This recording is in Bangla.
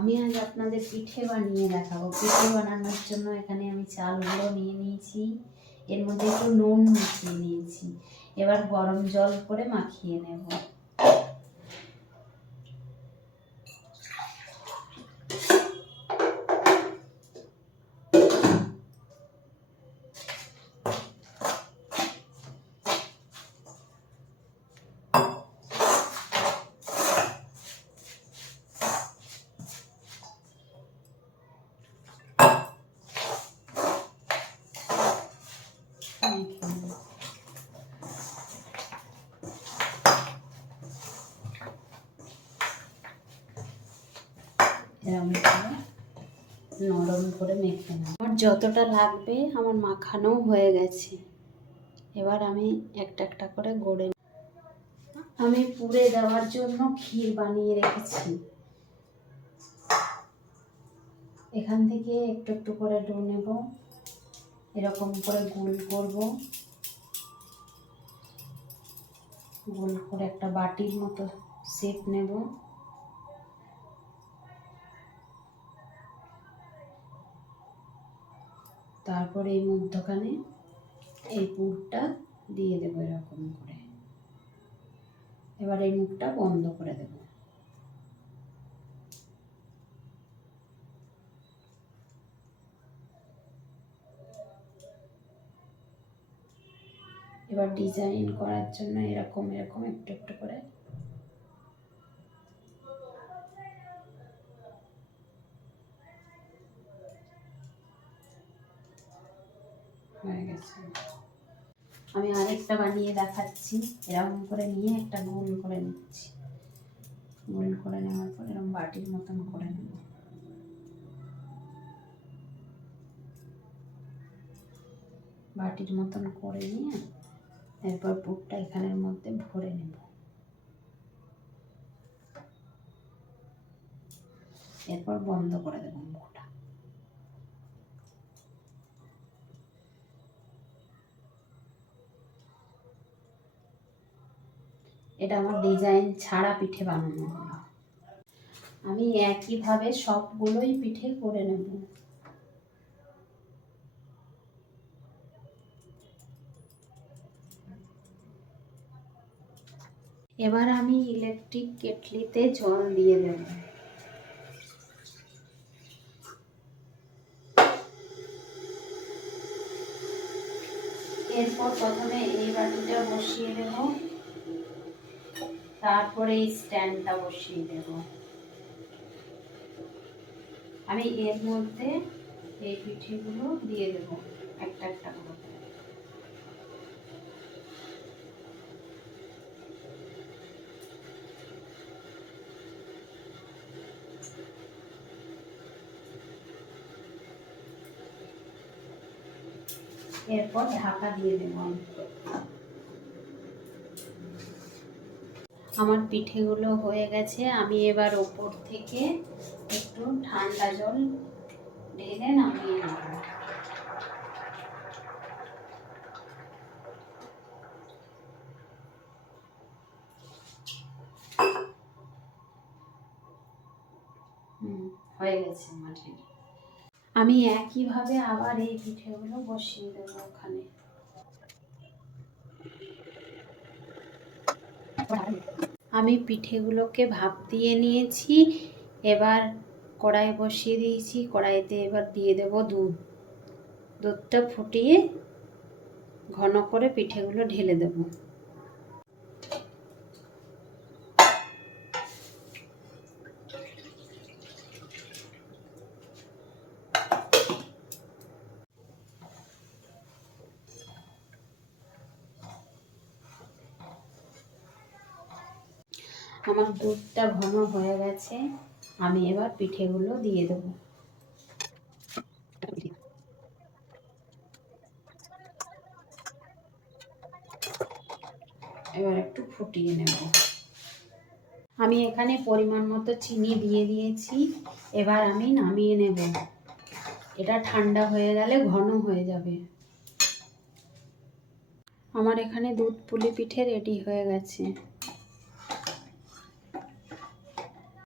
আমি আজ আপনাদের পিঠে বানিয়ে দেখাবো। পিঠে বানানোর জন্য এখানে আমি চাল গুঁড়ো নিয়ে নিয়েছি, এর মধ্যে একটু নুন মিশিয়ে নিয়েছি। এবার গরম জল করে মাখিয়ে নেব। এরকম করে নরম করে মেখে নেব। আমার যতটা লাগবে আমার মাখানো হয়ে গেছে। এবার আমি একটা একটা করে গড়ে আমি পুরে দেওয়ার জন্য ক্ষীর বানিয়ে রেখেছি। এখান থেকে একটু একটু করে ডো নেব, এরকম করে গোল করব, গোল করে একটা বাটির মতো শেপ নেব। তারপরে এই মধ্যখানে এই পুরটা দিয়ে দেবো এরকম করে। এবার এই মুখটা বন্ধ করে দেব। এবার ডিজাইন করার জন্য এরকম এরকম একটু একটু করে হয়ে গেছে। আমি আরেকটা বানিয়ে দেখাচ্ছি। এরকম করে নিয়ে একটা গোল করে নিচ্ছি। গোল করে নেওয়ার পর এরকম বাটির মতন করে নেব। বাটির মতন করে নিয়ে এরপর পুরটা এখানের মধ্যে ভরে নেব। এরপর বন্ধ করে দেব মুখটা। এটা আমার ডিজাইন ছাড়া পিঠে বানানো হলো। আমি একইভাবে সবগুলোই পিঠে করে নেব। এবার আমি ইলেকট্রিক কেটলিতে জল দিয়ে দেব। এরপর প্রথমে এই বাটিটা বসিয়ে দেব, তারপরে এই স্ট্যান্ডটা বসিয়ে দেব। আমি এর মধ্যে এই পিঠেগুলো দিয়ে দেব একটা একটা করে। এরপর ঢাকা দিয়ে দেব। আমার পিঠেগুলো হয়ে গেছে। আমি এবার ওপর থেকে একটু ঠান্ডা জল ঢেলে নামিয়ে নেব। হয়ে গেছে আমার। আমি একইভাবে আবার এই পিঠেগুলো বসিয়ে দেবো ওখানে। আমি পিঠেগুলোকে ভাপ দিয়ে নিয়েছি। এবার কড়াই বসিয়ে দিয়েছি। কড়াইতে এবার দিয়ে দেব দুধ। দুধটা ফুটিয়ে ঘন করে পিঠেগুলো ঢেলে দেব। আমার দুধটা ঘন হয়ে গেছে। আমি এবার পিঠেগুলো দিয়ে দেব। এবার একটু ফুটিয়ে নেব। আমি এখানে পরিমাণ মতো চিনি দিয়ে দিয়েছি। এবার আমি নামিয়ে নেব। এটা ঠান্ডা হয়ে গেলে ঘন হয়ে যাবে। আমার এখানে দুধ পুলি পিঠে রেডি হয়ে গেছে।